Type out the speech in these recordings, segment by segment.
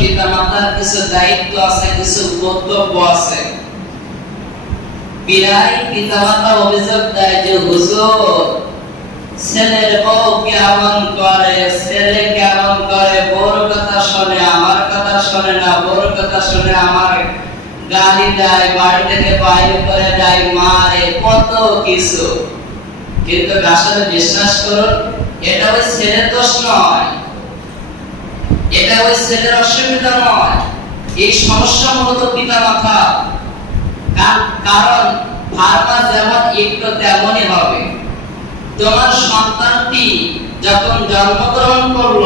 পিতা মাতার কিছু দায়িত্ব আছে, কিছু কর্তব্য আছে। বিরাই পিতা মাতা অভিযোগ দেয় যে, হুজুর, ছেলের বউ কেমন করে, ছেলে কেমন করে, বোর কথা শোনে, আমার কথা শোনে না, বোর কথা শোনে, আমার গালি দেয়, বাড়ি থেকে বাইরে করে দেয়, মারে, কত কিছু। কিন্তু আসলে বিশ্বাস করুন, এটা ওই ছেলের দোষ নয়। এটা ওই ছেলের অসুবিধা নয়। এই সমস্যা মূলত পিতা মাতা কারণ ভারমা যেমন একটু তেমনই হবে। তোমার সন্তানটি যখন জন্মগ্রহণ করল,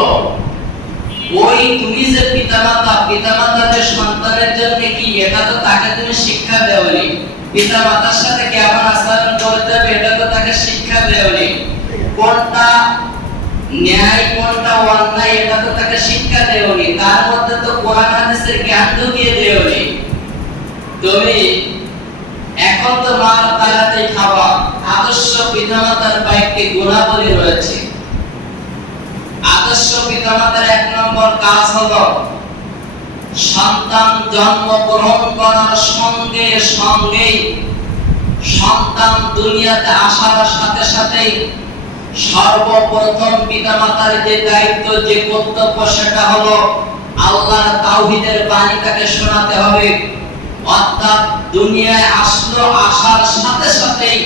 ওই তুমি যে পিতামাতা, পিতামাতাদের সন্তানের জন্য কি, এটা তো তাকে তুমি শিক্ষা দেওনি। পিতামাতার সাথে কেমন আচরণ করতে হবে, এটা তো তাকে শিক্ষা দেওনি। কোনটা ন্যায় কোনটা অন্যায়, এটা তো তাকে শিক্ষা দেওনি। তার মধ্যে তো কোরআন হাদিসের জ্ঞান ঢুকিয়ে দেওনি। তুমি এখন তো মার তালাতে খাওয়া, আদর্শ পিতামাতার কয়েকটি গুণাবলী রয়েছে। আদর্শ পিতামাতার এক নম্বর কাজ হলো সন্তান জন্মগ্রহণ করার সঙ্গে সঙ্গে সন্তান দুনিয়াতে আসার সাথে সাথে সর্বপ্রথম পিতামাতার যে দায়িত্ব, যে কর্তব্য, সেটা হলো আল্লাহর তাওহীদের বাণী তাকে শোনাতে হবে। অর্থাৎ দুনিয়ায় আসলো, আসার সাথে সাথেই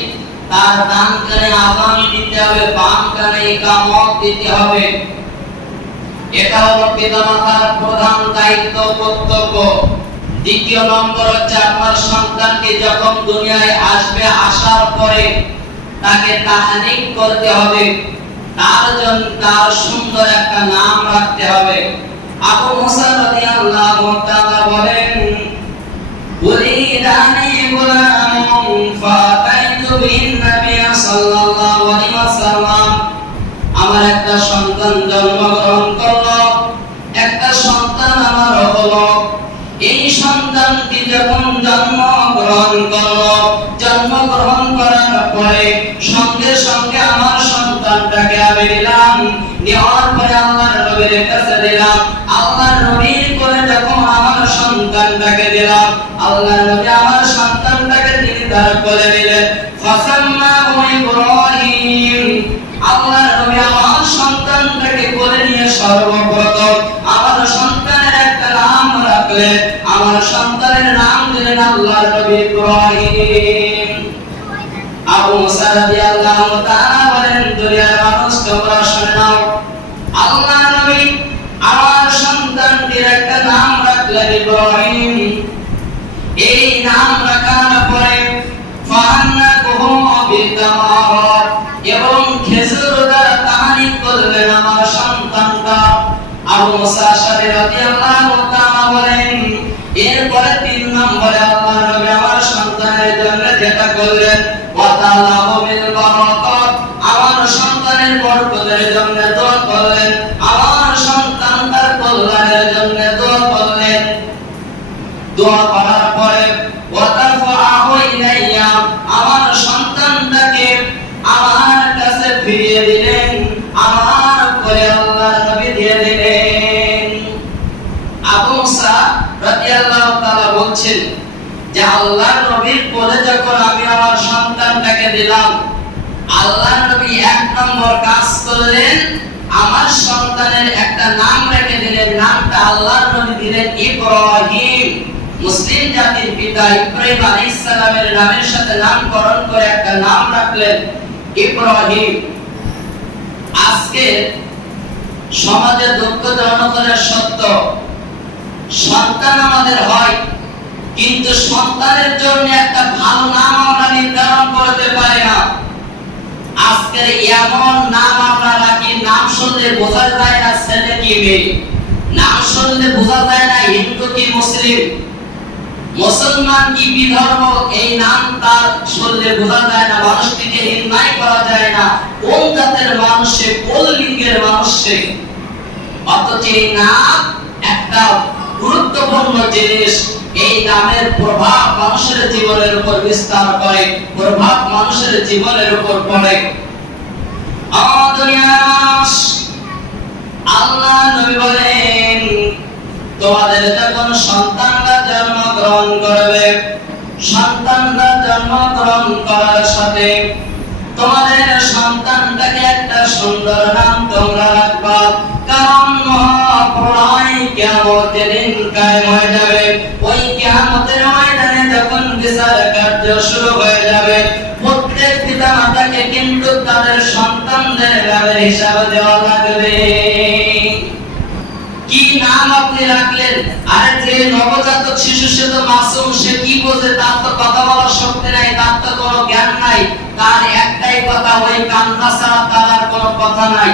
তার ডান কানে আযান দিতে হবে বাম কানে ইকামত দিতে হবে। এটা হলো পিতামাতার প্রধান দায়িত্ব, কর্তব্য। দ্বিতীয় নম্বর হচ্ছে আপনার সন্তানকে যখন দুনিয়ায় আসবে, আসার পরে তাকে তাহনিক করতে হবে। তার জন্য তার সুন্দর একটা নাম রাখতে হবে। আবু মুসা রাদিয়াল্লাহু তাআলা বলেন উরিদানি গুলাম, ফাতাইতু বিন নবী সাল্লাল্লাহু আলাইহি ওয়াসাল্লাম। আমার একটা সন্তান জন্মগ্রহণ করল। একটা সন্তান আমার হলো। এই সন্তানটি যখন জন্মগ্রহণ করল পরে সঙ্গে সঙ্গে আমার সন্তানটাকে আমি দিলাম নেওয়ার পরে নবীর কাছে দিলাম। নবীর করে যখন আমার সন্তানটাকে দিলাম, আল্লাহর নবী আমার সন্তানটাকে করে দিলেন। ইব্রাহিম। আল্লাহর নবী আমার সন্তানটাকে করে নিয়ে সর্বপ্রথম আমার সন্তানের একটা নাম রাখলেন। আমার সন্তানের নাম দিলেন আল্লাহর নবী ইব্রাহিম আবু মুসা রাদিয়াল্লাহু তাআলা বলেন দুনিয়ার মানুষ তোমরা শুনে নাও আল্লাহর নবী আমার সন্তানটির একটা নাম রাখলেন ইব্রাহিম এই নাম রাখার পরে ফান্না কুহু বিতামার এবং খেজুর দ্বারা তাহানি করলেন আমার সন্তানটা আবু মুসা আশারি রাদিয়াল্লাহু তাআলা বলেন এরপরে তিন নম্বরে আল্লাহ নবী আমার সন্তানের জন্য যেটা করলেন ওয়া তাআলাহু বিল বারাকাত আমার সন্তানের বরকতের জন্য দোয়া করলেন আমার সন্তানটার কল্যাণের জন্য দোয়া করলেন দোয়া করার পরে ওয়াতাফাহু ইলাইয়া আমার সন্তানটাকে আমার কাছে ফিরিয়ে দিলেন আমার করে আল্লাহর নবী দিয়ে দিলেন আবু মুসা রাদিয়াল্লাহু তাআলা বলছেন যে আল্লাহর নবীর কোলে যখন আমি আমার দিলাম, আল্লাহর নবী এক নম্বর কাজ করলেন, আমার সন্তানের একটা নাম রেখে দিলেন, নামটা আল্লাহর নবী দিলেন ইব্রাহিম। মুসলিম জাতির পিতা ইব্রাহিম আলাইহিস সালামের নামের সাথে নামকরণ করে একটা নাম রাখলেন ইব্রাহিম। আজকে সমাজে দুঃখজনক সত্য, সন্তান আমাদের হয় কিন্তু সন্তানের জন্য একটা ভালো নাম আমরা নির্ধারণ করতে পারি না। আজকের এমন নাম আমরা রাখি, নাম শুনলে বোঝা যায় না ছেলে কি মেয়ে। নাম শুনলে বোঝা যায় না হিন্দু কি মুসলিম। মুসলমান কি বিধর্ম, এই নাম তার শুনলে বোঝা যায় না, মানুষটিকে নির্ণয় করা যায় না, কোন জাতের মানুষ কোন লিঙ্গের মানুষ অথচ এই নাম একটা গুরুত্বপূর্ণ জিনিস। এই নামের প্রভাব মানুষের জীবনের উপর বিস্তার করে, প্রভাব মানুষের জীবনের উপর পড়ে। আল্লাহ নবী বলেন, তোমাদের যখন সন্তানরা জন্মগ্রহণ করবে, সন্তানরা জন্মগ্রহণ করার সাথে তোমাদের সন্তানটাকে একটা সুন্দর নাম তোমরা রাখবা। কারণ মহাপ্রলয় কিয়ামতের দিন কায়েম হয়ে যাবে। ওই কিয়ামতের ময়দানে যখন বিচার কার্য শুরু হয়ে যাবে, প্রত্যেক পিতা মাতাকে কিন্তু তাদের সন্তানদের লাভের হিসাব দেওয়া লাগবে। কি নাম আপনি রাখলেন? আরে যে নবজাতক শিশু, সে তো মাসুম, সে কি বোঝে? তার তো কথা বলার শক্তি নাই, তার তো কোনো জ্ঞান নাই। তার একটাই কথা, ওই কান্না ছাড়া তার আর কোনো কথা নাই।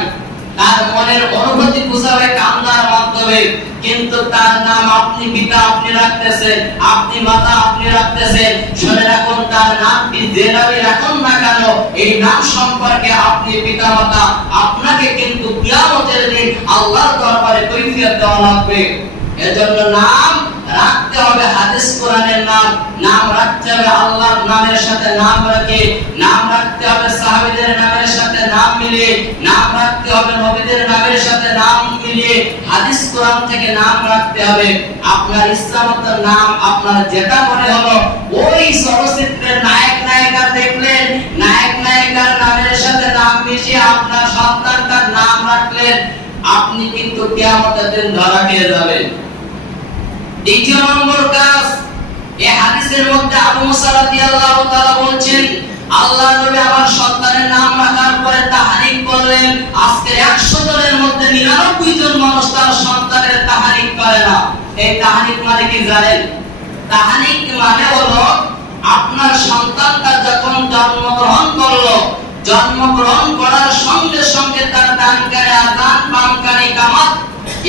তার মনের অনুভূতি বোঝাবে কান্নার মাধ্যমে। কিন্তু তার নাম আপনি, পিতা আপনি রাখতেছেন, আপনি মাতা আপনি রাখতেছেন। শুনে রাখুন, তার নামটি যে নামে রাখুন না কেন? এই নাম সম্পর্কে আপনি পিতা মাতা আপনাকে কিন্তু কিয়ামতের দিন আল্লাহর দরবারে দেওয়া লাগবে। এজন্য নাম রাখতে হবে হাদিস কোরআনের নাম নাম রাখতে হবে আল্লাহর নামের সাথে নাম রেখে, নাম রাখতে হবে নামের সাথে নাম মিলিয়ে, নাম রাখতে হবে নবীদের নামের সাথে নাম মিলিয়ে, হাদিস কোরআন থেকে নাম রাখতে হবে। আপনার ইসলামত নাম আপনার যেটা মনে হলো, ওই চলচ্চিত্রের নায়ক নায়িকা দেখলেন নায়ক নায়িকার নামের সাথে নাম মিশিয়ে আপনার রাখলেন আপনি কিন্তু কিয়ামতের দিন ধরা খেয়ে যাবেন। দ্বিতীয় নম্বর কাজ এই হাদিসের মধ্যে আবু মুসা রাদিয়াল্লাহু তাআলা বলছেন, আল্লাহ নবী আমার সন্তানের নাম রাখার পরে তাহারিক করলেন। আজকে 100 জনের মধ্যে 99 জন মানুষ তার সন্তানের তাহারিক করে না। এই তাহারিক মানে কি জানেন? তাহারিক মানে হলো আপনার সন্তানটা যখন জন্মগ্রহণ করল জন্মগ্রহণ করার সঙ্গে সঙ্গে তার ডানকারে আজান বামকারে কামাত।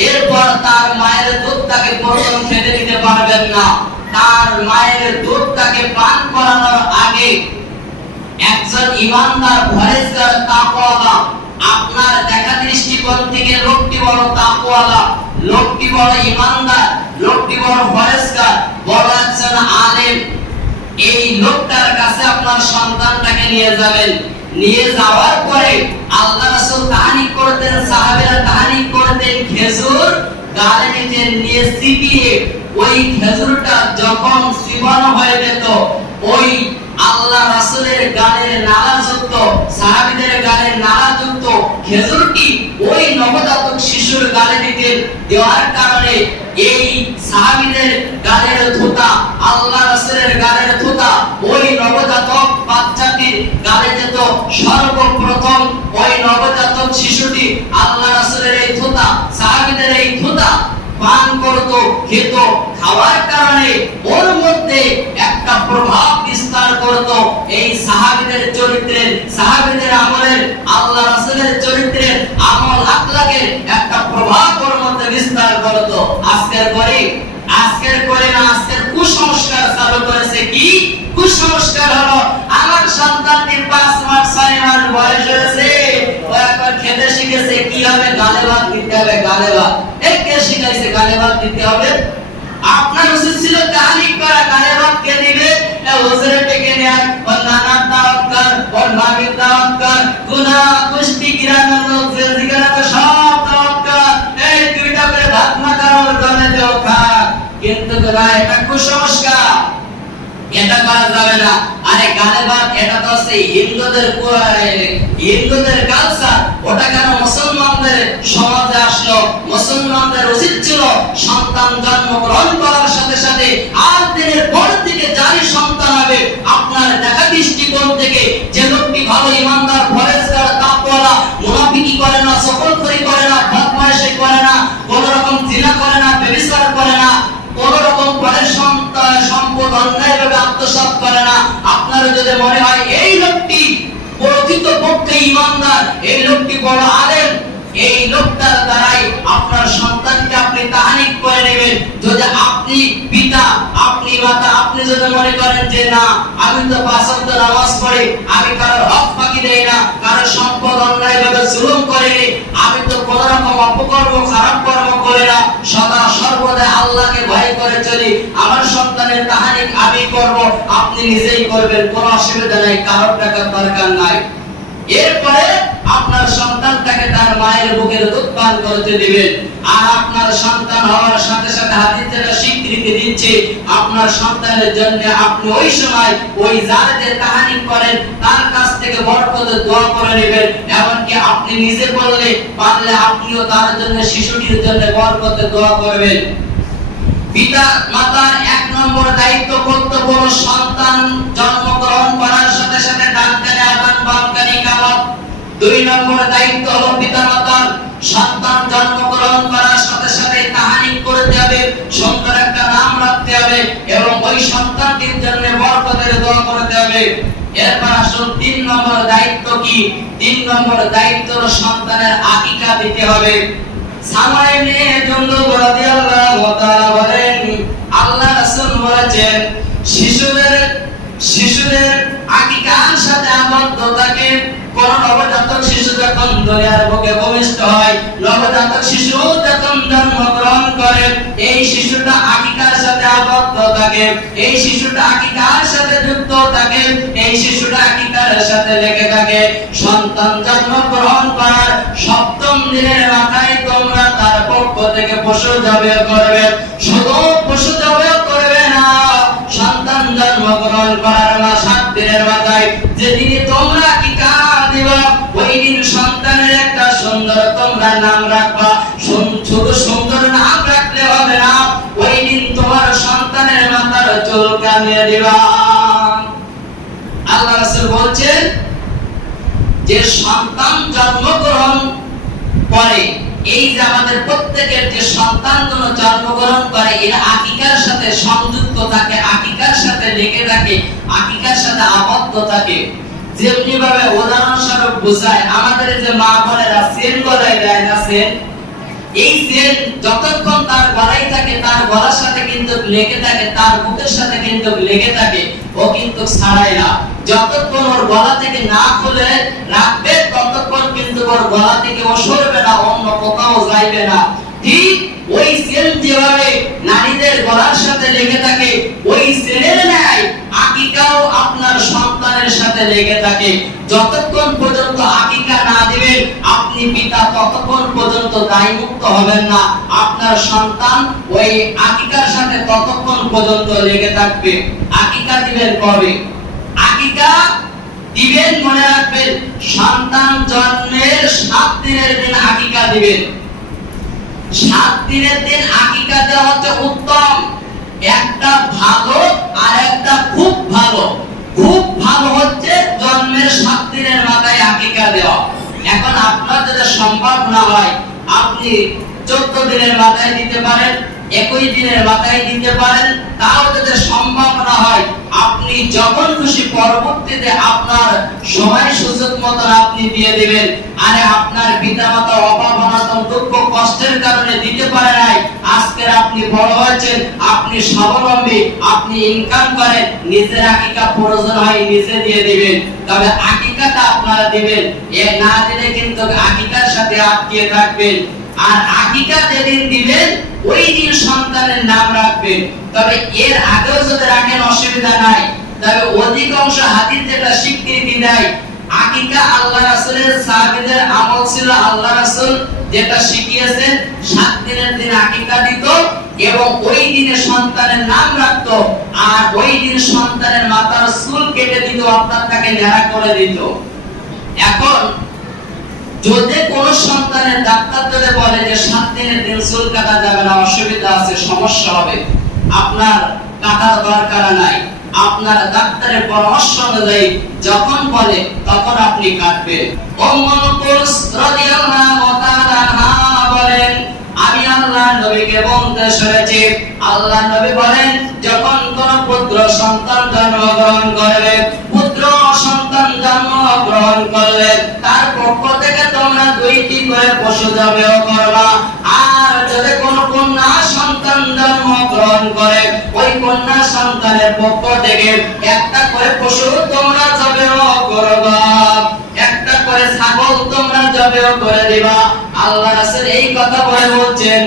এরপর তার মায়ের দুধ তাকে প্রথম খেতে দিতে পারবেন না। তার মায়ের দুধ তাকে পান করানোর আগে একজন ইমানদার পরেজগার তাকওয়ালা, আপনার দেখা দৃষ্টিকোণ থেকে লোকটি বড় তাকওয়ালা, লোকটি বড় ইমানদার, লোকটি বড় পরেজগার বড় একজন আলেম। এই লোকটার কাছে আপনার সন্তানটাকে নিয়ে যাবেন। নিয়ে যাওয়ার পরে আল্লাহ রাসূল তাহানি করতেন, সাহাবীরা তাহানি করতেন, খেজুর গালে নিচে নিয়ে চিবিয়ে ওই খেজুরটা যখন চিবানো হয়ে যেত, ওই আল্লাহ রাসূলের গালের নালাযুক্ত সাহাবীদের গালের নালাযুক্ত খেজুরটি ওই নবজাতক শিশুর গালে দিতে দেওয়ার কারণে এই সাহাবীদের গালের থুতা আল্লাহ রাসূলের গালের খেত খাওয়ার কারণে ওর মধ্যে একটা প্রভাব বিস্তার করত এই সাহাবীদের চরিত্রের সাহাবীদের আমলের আল্লাহ রাসূলের চরিত্রের আমল আখলাকের একটা প্রভাব ওর মধ্যে বিস্তার করত। আজকের পরে আজকের পরে না, আজকের দিতে হবে। আপনার উচিত ছিল তাহারিক করা গালে ভাত কে দিবে? হুজুরে ডেকে নেয় নানার দাওয়াত কর ওর ভাবির দাওয়াত কর গুনা, কুষ্টি, কিরানা লোক জেল জিগারা তো সব দাওয়াত কর এই দুইটা করে ভাত মাখা ওর গলে দেও খা কিন্তু না এটা কুসংস্কার। এটা করা যাবে না। আরে গালে ভাত, এটা তো হচ্ছে হিন্দুদের হিন্দুদের কালচার ওটা কেন মুসলমানদের সমাজে আসলো মুসলমানদের উচিত ছিল সন্তান জন্মগ্রহণ করার সাথে সাথে আর দিনের পর থেকে যারই সন্তান হবে, আপনার দেখা দৃষ্টিকোণ থেকে। যে লোকটি ভালো ইমানদার ফরেজগার তাকওয়ালা মুনাফিকি করে না সকলখড়ি করে না বদমাইশি করে না কোন রকম জিনা করে না ব্যভিচার করে না কোন রকম পরের সম্পদ অন্যায়ভাবে আত্মসাৎ করে না। আপনার যদি মনে হয়, এই লোকটি প্রকৃত পক্ষে ইমানদার, এই লোকটি বড় আলেম, এই লোকটার দ্বারাই আপনার সন্তানকে আপনি তাহানিক করে নেবেন যদি আপনি পিতা, আপনি মাতা, আপনি যদি মনে করেন যে না, আমি তো পাঁচ নামাজ পড়ি, আমি কারোর হক ফাঁকি দেই না, কারোর সম্পদ অন্যায়ভাবে জুলুম করিনি আমি তো কোন রকম অপকর্ম, খারাপ কর্ম করি না, সদা সর্বদা আল্লাহকে ভয় করে চলি। আমার সন্তানের তাহানিক আমি করব, আপনি নিজেই করবেন, কোনো অসুবিধা নাই, কারোর টাকার দরকার নাই। এরপরে আপনার সন্তানটাকে তার মায়ের বুকের দুধ পান করতে দিবেন আর আপনার সন্তান হওয়ার সাথে সাথে হাদিস যেটা স্বীকৃতি দিচ্ছে, আপনার সন্তানের জন্য আপনি ওই সময় ওই যে কাহানি করেন, তার কাছ থেকে বরকত দোয়া করে নেবেন। এমনকি আপনি নিজে বললে, পারলে আপনিও তার জন্য শিশুটির জন্য বরকত দোয়া করবেন। পিতা, মাতার এক নম্বর দায়িত্ব কর্তব্য সন্তান জন্মগ্রহণ করার সাথে সাথে ডাক্তারে আদান বামকানি কামত। দুই নম্বর দায়িত্ব হলো পিতা মাতার। সন্তান জন্মগ্রহণ করার সাথে সাথে তাহানি করতে হবে, সুন্দর একটা নাম রাখতে হবে এবং ওই সন্তানটির জন্য বরকতের দোয়া করতে হবে। এরপর আসুন তিন নম্বর দায়িত্ব কি? তিন নম্বর দায়িত্ব হলো সন্তানের আকিকা দিতে হবে। সামাইনে জঙ্গল রাদিয়াল্লাহু তাআলা বলেন, আল্লাহ রাসূল বলেছেন, শিশুদের শিশুদের আকিকার সাথে আবদ্ধ থাকে কোন নবজাতক শিশু যখন দুনিয়ার বুকে ভূমিষ্ঠ হয়, নবজাতক শিশু যখন জন্মগ্রহণ করে, এই শিশুটা আকিকার সাথে আবদ্ধ থাকে, এই শিশুটা আকিকার সাথে যুক্ত থাকে, এই শিশুটা আকিকার সাথে লেগে থাকে। সন্তান জন্মগ্রহণ করার সপ্তম দিনের মাথায় তোমরা তার পক্ষ থেকে পশু জবে করবে। জন্মগ্রহণ করে। এই যে আমাদের প্রত্যেকের যে সন্তান কোন জন্মগ্রহণ করে, এর আকিকার সাথে সংযুক্ত থাকে, আকিকার সাথে লেগে থাকে, আকিকার সাথে আবদ্ধ থাকে। যেমনি ভাবে উদাহরণস্বরূপ বোঝায়, আমাদের যে মা বোনেরা সেন গলায় দেয় না সেন? এই সেন যতক্ষণ তার গলায় থাকে, তার গলার সাথে কিন্তু লেগে থাকে, তার বুকের সাথে কিন্তু লেগে থাকে, ও কিন্তু ছাড়ায় না। যতক্ষণ ওর গলা থেকে না খুলে রাখবে, ততক্ষণ কিন্তু ওর গলা থেকে ও সরবে না, অন্য কোথাও যাইবে না। ঠিক ওই সেল যেভাবে নারীদের গলার সাথে লেগে থাকে, ওই সেলের ন্যায় আকিকাও আপনার সন্তানের সাথে লেগে থাকে। যতক্ষণ পর্যন্ত আকিকা না দিবেন, আপনি পিতা ততক্ষণ পর্যন্ত দায়মুক্ত হবেন না। আপনার সন্তান ওই আকিকার সাথে ততক্ষণ পর্যন্ত লেগে থাকবে। আকিকা দিবেন কবে? আকিকা দিবেন মনে রাখবেন, সন্তান জন্মের সাত দিনের দিন আকিকা দিবেন। সাত দিনের দিন আকিকা দেওয়া হচ্ছে উত্তম। একটা ভালো আর একটা খুব ভালো। খুব ভালো হচ্ছে জন্মের সাত দিনের মাথায় আকিকা দেওয়া। এখন আপনার যদি সম্ভব না হয়, আপনি চোদ্দ দিনের মাথায় দিতে পারেন, একই দিনের মাথায় দিতে পারেন, তাও যদি সম্ভব না হয়, আপনি যখন খুশি পরবর্তীতে আপনার সময় সুযোগ মতন আপনি দিয়ে দিবেন। আরে আপনার পিতামাতা অভাব অনাতন দুঃখ কষ্টের কারণে দিতে পারে নাই আজকের আপনি বড় হয়েছেন, আপনি স্বাবলম্বী, আপনি ইনকাম করেন, নিজের আকিকা প্রয়োজন হয় নিজে দিয়ে দিবেন। তবে আকিকাটা আপনারা দিবেন, এ না দিলে কিন্তু আকিকার সাথে আটকিয়ে থাকবেন। আর আকিকা যেদিন দিবেন, ওই দিন সন্তানের নাম রাখবেন। তবে এর আগেও যদি রাখেন, অসুবিধা নাই। তবে অধিকাংশ হাদিস যেটা স্বীকৃতি দেয় আকিকা আল্লাহ রাসূলের সাহাবীদের আমল ছিল আল্লাহ রাসূল যেটা শিখিয়েছেন, সাত দিনের দিন আকিকা দিত এবং ওই দিনে সন্তানের নাম রাখতো আর ওই দিন সন্তানের মাথার চুল কেটে দিত, অর্থাৎ তাকে ন্যাড়া করে দিত। এখন, যদি কোন সন্তানের ডাক্তার যদি বলে যে সাত দিনের দিন চুল কাটা যাবে না, অসুবিধা আছে, সমস্যা হবে। আপনার কাটার দরকার নাই। আপনার ডাক্তারের পরামর্শ অনুযায়ী যখন বলে, তখন আপনি কাটবেন বলেন, আমি আল্লাহ নবীকে বলতে শুনেছি। আল্লাহ নবী বলেন, যখন কোন পুত্র সন্তান জন্মগ্রহণ করবে, পুত্র সন্তান জন্মগ্রহণ করলে তার পক্ষ থেকে তোমরা দুইটি করে পশু জবেও করবা। জন্মগ্রহণ করে, ওই কন্যা সন্তানের পক্ষ থেকে একটা করে পশু তোমরা করবা, একটা করে ছাগল তোমরা জবেও করে দিবা। আল্লাহ রাসূল এই কথা বলে বলছেন,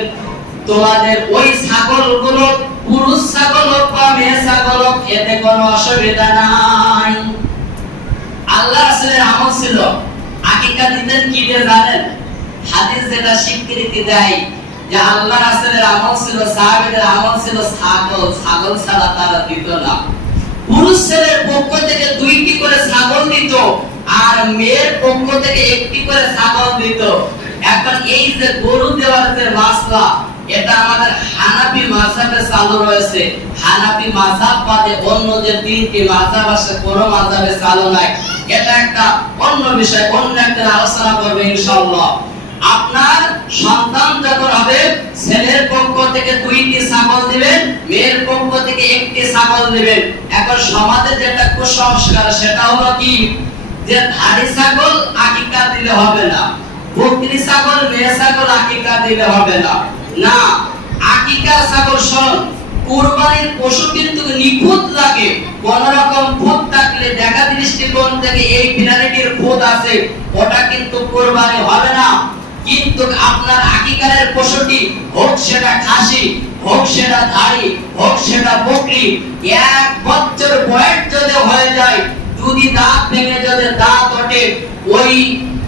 তোমাদের ওই ছাগলগুলো পুরুষ ছাগল হোক বা মেয়ে ছাগল হোক, এতে কোনো অসুবিধা নাই। আল্লাহ রাসূলের আমল ছিল আকিকা দিতেন কি জানেন? হাদিস যেটা স্বীকৃতি দেয় যে আল্লাহ রাসূলের আমল ছিল, সাহাবীদের আমল ছিল ছাগল। ছাগল ছাড়া তারা দিত না। পুরুষ ছেলের পক্ষ থেকে দুইটি করে ছাগল দিত, আর মেয়ের পক্ষ থেকে একটি করে ছাগল দিত। এখন এই যে গরু দেওয়ার যে মাসলা এটা আমাদের চালু রয়েছে। বাদে অন্য যে তিনটি আছে, কোন চালু নাই। এটা একটা অন্য বিষয়, অন্য একটা আলোচনা করবে ইনশাআল্লাহ। আপনার সন্তান যখন হবে, ছেলের পক্ষ থেকে দুইটি ছাগল দিবেন, মেয়ের পক্ষ থেকে একটি ছাগল দিবেন। এখন সমাজে যেটা কুসংস্কার, সেটা হলো কি? যে ধাড়ি ছাগল আকিকা দিলে হবে না, বকরি ছাগল, মেয়ে ছাগল আকিকা দিলে হবে না। না, আকিকা ছাগল শোন, কুরবানির পশু কিন্তু নিখুঁত লাগে। কোন রকম খুঁত থাকলে দেখা দৃষ্টিকোণ থেকে এই বিনারিটির খুঁত আছে, ওটা কিন্তু কুরবানি হবে না। কিন্তু আপনার আকিকারের পশুটি হোক সেটা খাসি, হোক সেটা ধাড়ি হোক সেটা বকরি, এক বছর বয়স যদি হয়ে যায়, যদি দাঁত ভেঙে যদি দাঁত ওঠে, ওই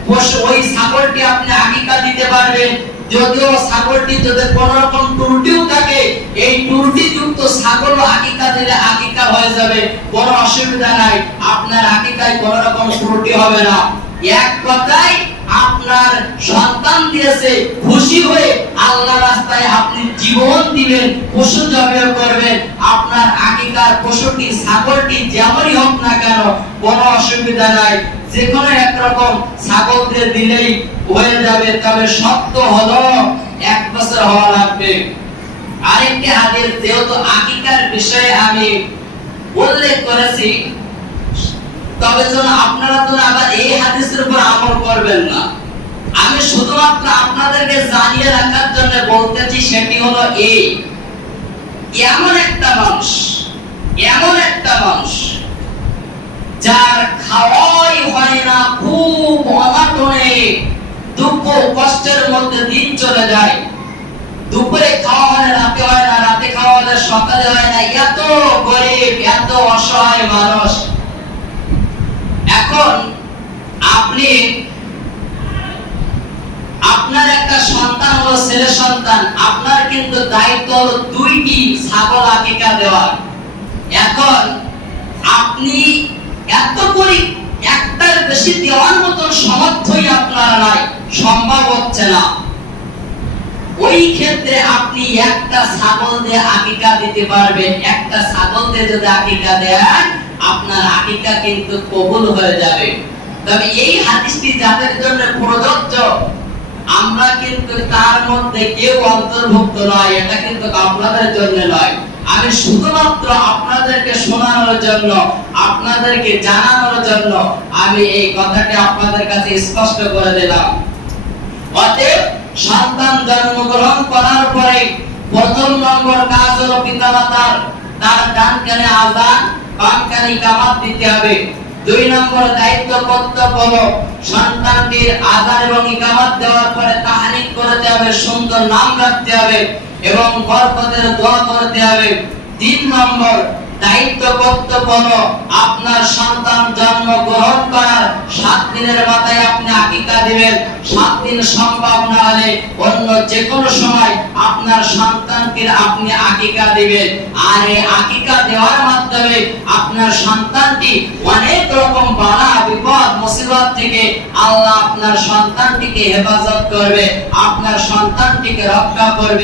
পশু ওই ছাগলটি আপনি আকিকা দিতে পারবেন। যদিও ছাগলটি যদি কোন রকম ত্রুটিও থাকে, এই ত্রুটি যুক্ত ছাগল আকিকা দিলে আকিকা হয়ে যাবে। কোনো অসুবিধা নাই। আপনার আকিকায় কোন রকম ত্রুটি হবে না। এক কথায় আপনার সন্তান দিয়েছে, খুশি হয়ে আল্লাহ রাস্তায় আপনি জীবন দিবেন, পশু জবাই করবেন। আপনার আকিকার পশুটি, ছাগলটি যেমনই হোক না কেন, কোনো অসুবিধা নাই। যে কোনো একরকম ছাগল দিয়ে দিলেই হয়ে যাবে, তবে শক্ত হলো, এক বছর হওয়া লাগবে। আরেকটি হাদিস, যেহেতু আকিকার বিষয়ে আমি উল্লেখ করেছি তবে যেন আপনারা তো আবার এই হাদিসের উপর আমল করবেন না। আমি শুধুমাত্র আপনাদেরকে জানিয়ে রাখার জন্য বলতেছি, সেটি হলো এই। এমন একটা মানুষ, এমন একটা মানুষ, যার খাওয়াই হয় না, খুব অনাটনে দুঃখ কষ্টের মধ্যে দিন চলে যায়। দুপুরে খাওয়া হয় রাতে হয় না, রাতে খাওয়া হলে সকালে হয় না। এত গরিব, এত অসহায় মানুষ। এখন আপনি, আপনার একটা সন্তান হলো ছেলে সন্তান, আপনার কিন্তু দায়িত্ব হলো দুইটি ছাগল আকিকা দেওয়ার এখন আপনি এত করি একটার বেশি দেওয়ার মতন সামর্থ্যই আপনার নাই, সম্ভব হচ্ছে না। ওই ক্ষেত্রে আপনি একটা ছাগল দিয়ে আকিকা দিতে পারবেন, একটা ছাগল দিয়ে যদি আকিকা দেন আপনার আকিকা কিন্তু কবুল হয়ে যাবে। তবে এই হাদিসটি যাদের জন্য প্রযোজ্য, আমরা কিন্তু তার মধ্যে কেউ অন্তর্ভুক্ত নয়, এটা কিন্তু আপনাদের জন্য নয়। আমি শুধুমাত্র আপনাদেরকে শোনানোর জন্য, আপনাদেরকে জানানোর জন্য আমি এই কথাটি আপনাদের কাছে স্পষ্ট করে দিলাম। অতএব সন্তান জন্মগ্রহণ করার পরে প্রথম নম্বর কাজ হলো পিতামাতার তার ডান কানে আজান বাম কানে দিতে হবে। দুই নম্বর দায়িত্ব কর্তব্য হলো সন্তানটির আজান এবং ইকামাত দেওয়ার পরে তাহানিক করতে হবে, সুন্দর নাম রাখতে হবে এবং বরকতের দোয়া করতে হবে। তিন নম্বর দায়িত্ব আপনার সন্তান জন্ম গ্রহণ করার সাত দিনের মাথায় আপনি আকিকা দিবেন। সাত দিন সম্ভব না হলে অন্য যে কোনো সময় আপনার সন্তানকে আপনি আকিকা দিবেন। আর এই আকিকা দেওয়ার মাধ্যমে আপনার সন্তানটি অনেক রকম বাধা, বিপদ, মুসিবত থেকে আল্লাহ আপনার সন্তানটিকে হেফাজত করবে, আপনার সন্তানটিকে রক্ষা করবে।